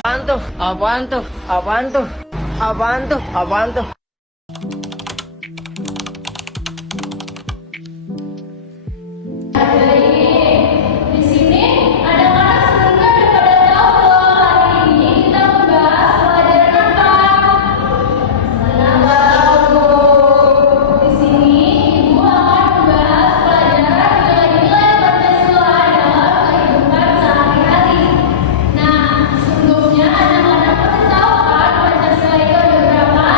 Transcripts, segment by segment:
Apaan tuh? Apaan tuh? Apaan tuh? Apaan tuh? Apaan tuh? Di sini anak-anak sebenarnya udah pada tahu loh, hari ini kita membahas pelajaran apa? Mana tahu. Di sini Ibu akan membahas pelajaran nilai-nilai Pancasila dalam kehidupan sehari-hari. Nah, sebelumnya anak-anak pasti tahu kan Pancasila itu ada berapa?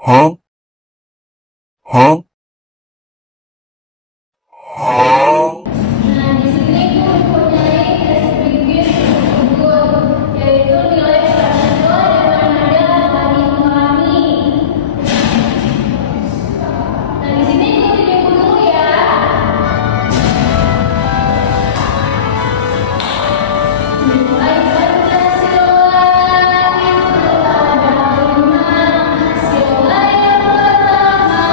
Huh? Huh? Huh? Nah, di sini aku mempunyai deskripsi tersebut, yaitu nilai sesuai dengan nada kami. Nah, di sini ikutin ibu dulu ya. Nilai Pancasila itu ada 5. Sila yang pertama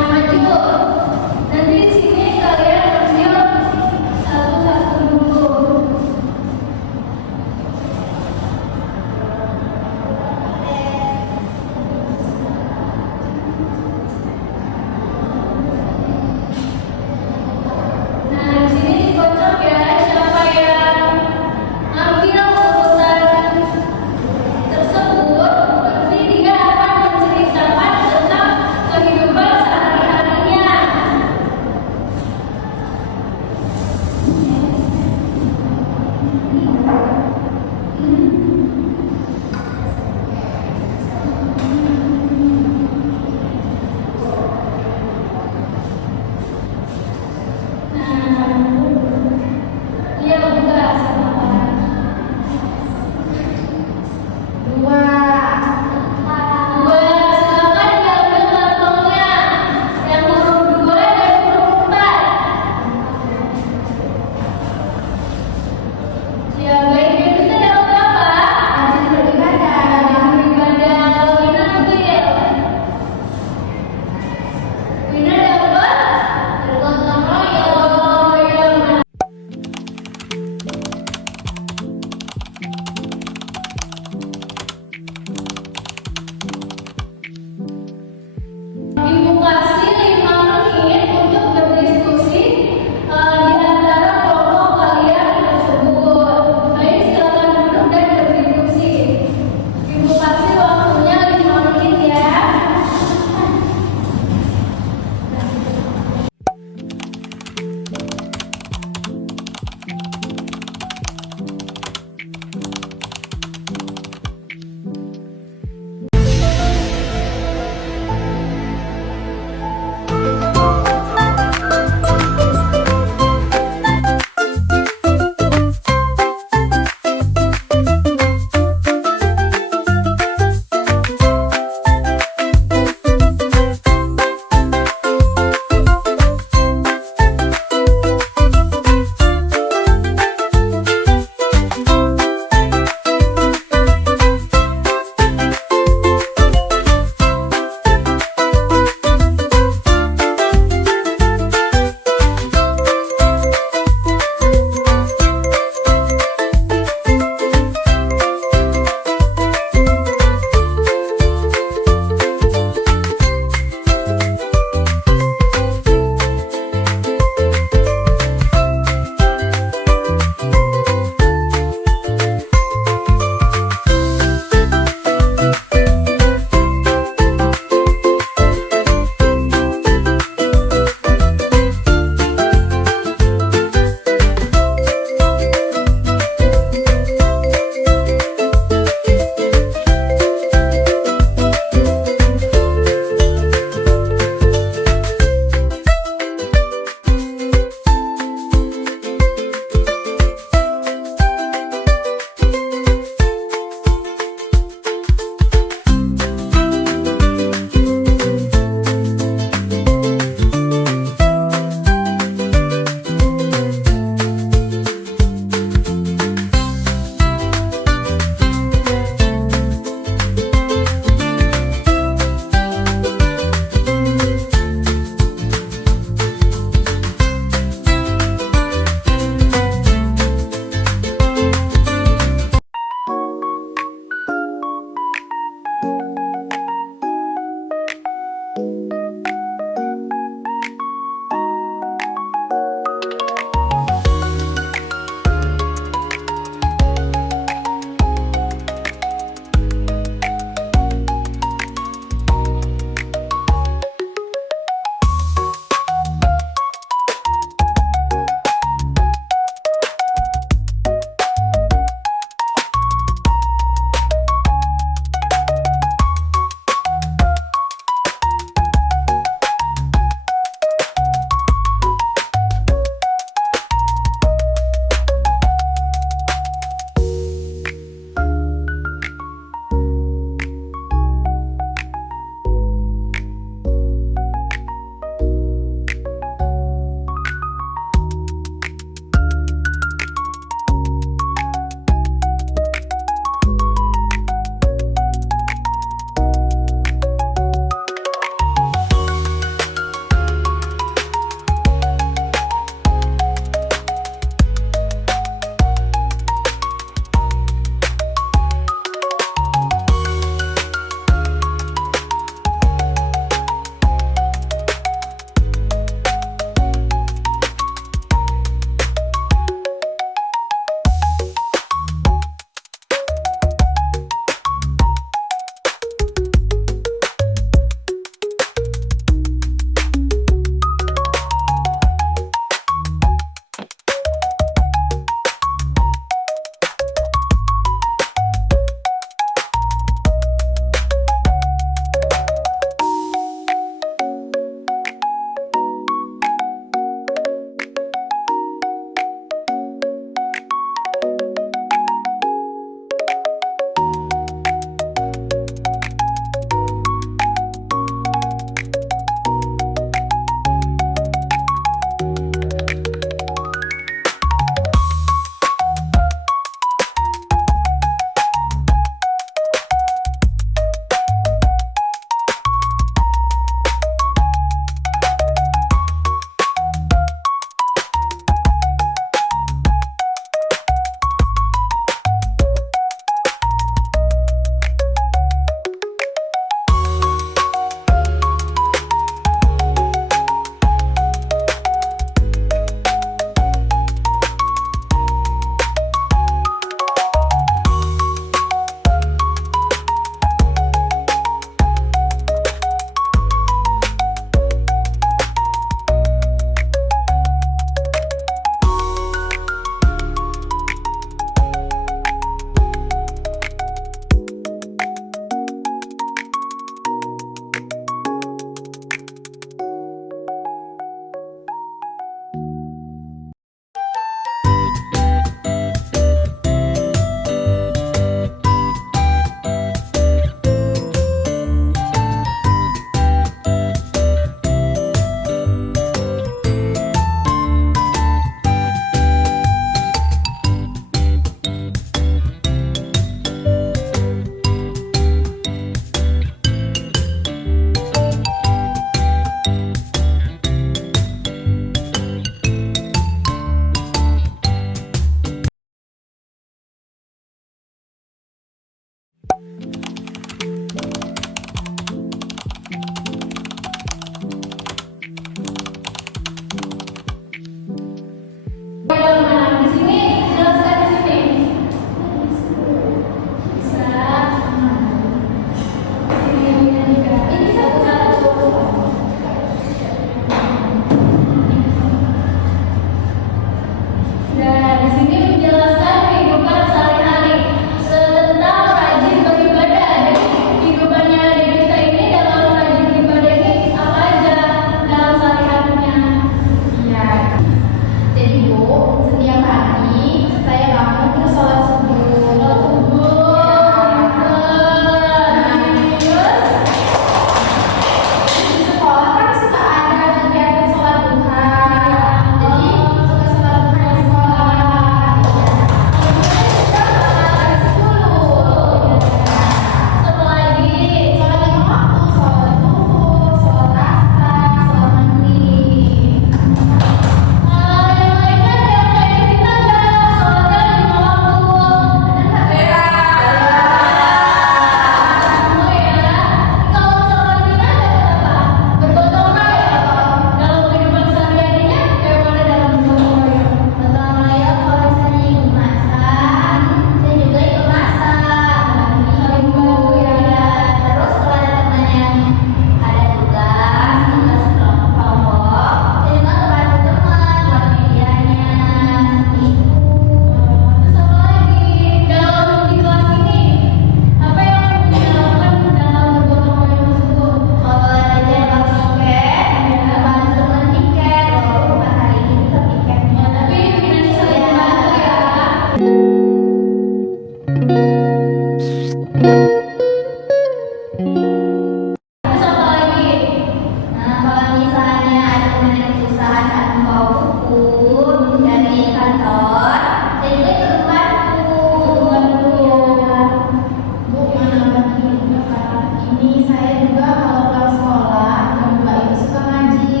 saya juga kalau pulang sekolah jam 2 itu suka ngaji.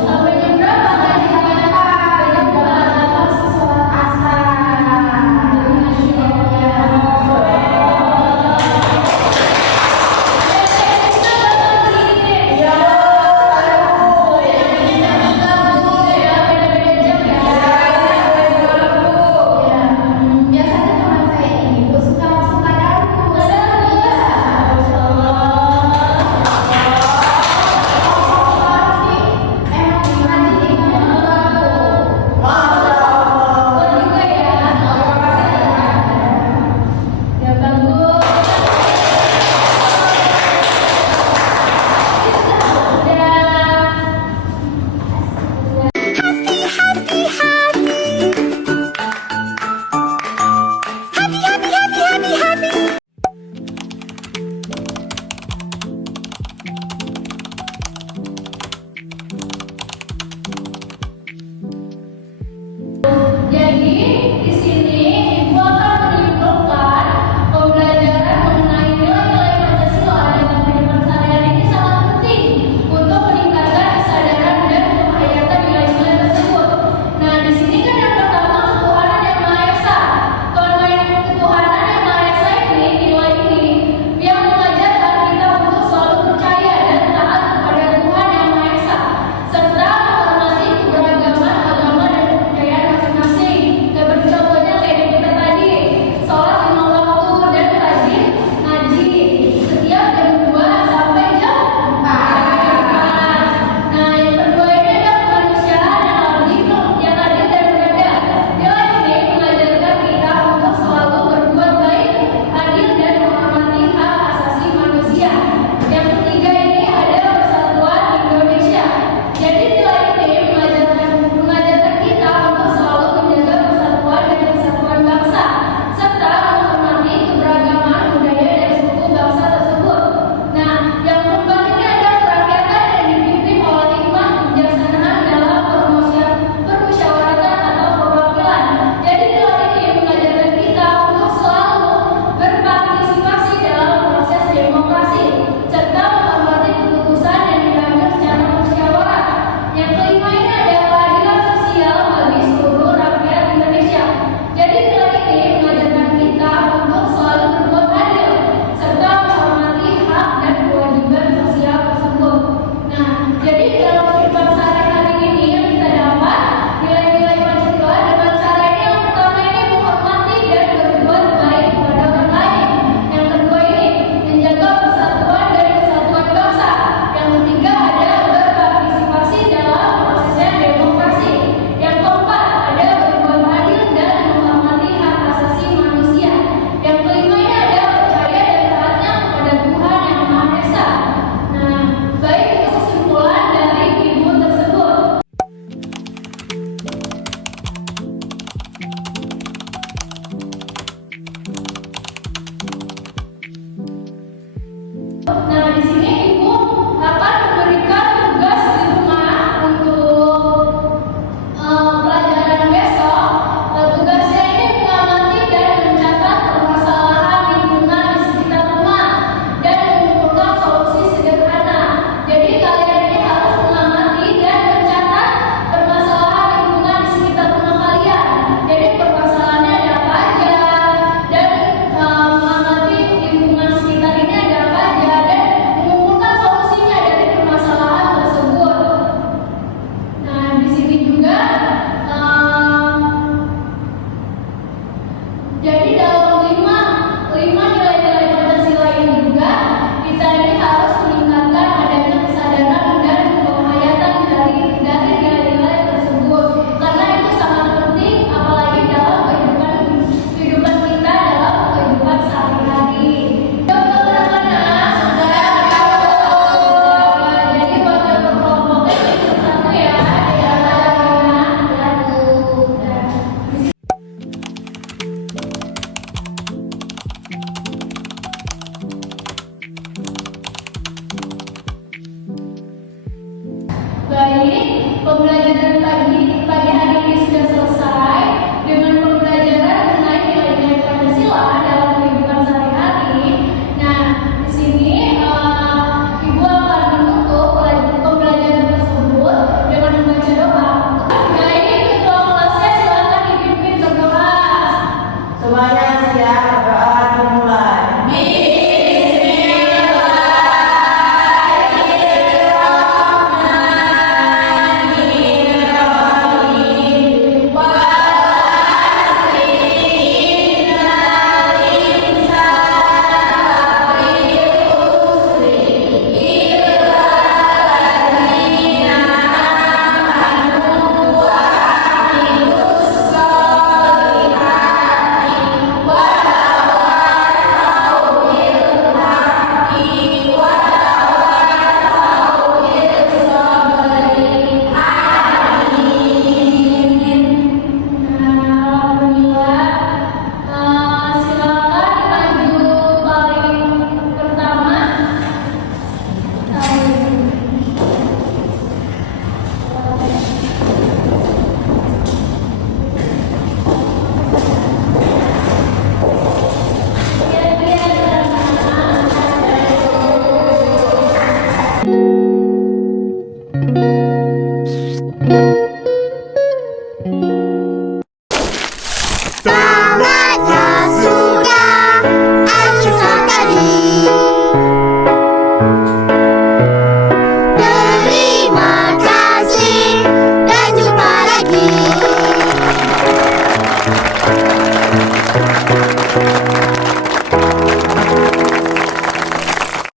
Sampai jam berapa ngajinya, Kak? Jam 2 langsung sholat asar. Biasanya teman saya ini tuh suka langsung tadarus. Ya bagus. Jadi di sini Ibu akan menyimpulkan pembelajaran mengenai nilai-nilai Pancasila dalam kehidupan sehari-hari ini sangat penting untuk meningkatkan kesadaran dan penghayatan nilai-nilai tersebut. Nah, di sini kan yang pertama ketuhanan yang Maha Esa. Ketuhanan yang Maha Esa ini nilai ini yang mengajarkan kita untuk selalu percaya dan taat kepada Tuhan yang Maha Esa serta menghormati keberagaman agama dan kepercayaan masing-masing. Seperti contohnya kayak di kita tadi, sholat 5 waktu dan rajin ngaji setiap jam 2 sampai jam 4. Nah, yang kedua ini ada kemanusiaan yang adil dan beradab. Nilai ini mengajarkan kita untuk selalu berbuat baik, adil dan menghormati hak asasi manusia. Yang ketiga ini ada persatuan Indonesia. Jadi nilai ini mengajarkan kita untuk selalu menjaga persatuan dan kesatuan bangsa serta menghormati keberagaman budaya dan suku bangsa tersebut. Nah, yang keempat ini ada kerakyatan yang dipimpin oleh hikmah kebijaksanaan dalam permusyawaratan atau perwakilan. Jadi nilai ini mengajarkan kita untuk selalu berpartisipasi dalam proses demokrasi serta menghormati keputusan yang diambil secara musyawarah. Yang kelima ini ada keadilan sosial bagi seluruh rakyat Indonesia. Jadi nilai ini mengajarkan kita untuk selalu berbuat adil serta menghormati hak dan kewajiban sosial tersebut. Nah, jadi dalam kehidupan sehari-hari ini yang kita dapat nilai-nilai Pancasila dengan cara ini yang pertama ini menghormati dan berbuat baik kepada orang lain. Yang kedua ini menjaga persatuan dan kesatuan bangsa. Yang ketiga ada berpartisipasi dalam prosesnya demokrasi. Yang keempat ada berbuat adil dan menghormati hak asasi manusia. Yang kelima ini ada percaya dan taatnya kepada Tuhan yang Maha Esa. Nah, baik itu kesimpulan dari ibu tersebut. Nah, di sini ibu akan memberikan tugas di rumah untuk pelajaran besok. Tugasnya ini mengamati dan mencatat permasalahan lingkungan di sekitar rumah dan mengumpulkan solusi sederhana. Jadi kalian ini harus mengamati dan mencatat permasalahan lingkungan di sekitar rumah kalian. Jadi permasalahannya ada apa aja dan mengamati lingkungan sekitar ini ada apa aja dan mengumpulkan solusinya dari permasalahan tersebut. Nah, di sini juga jadi dalam lima nilai-nilai Pancasila ini juga kita ini harus meningkatkan adanya kesadaran dan penghayatan dari nilai-nilai tersebut karena itu sangat penting apalagi dalam kehidupan kita dalam kehidupan sehari-hari. Jadi waktu berkelompoknya itu satu ya. Semuanya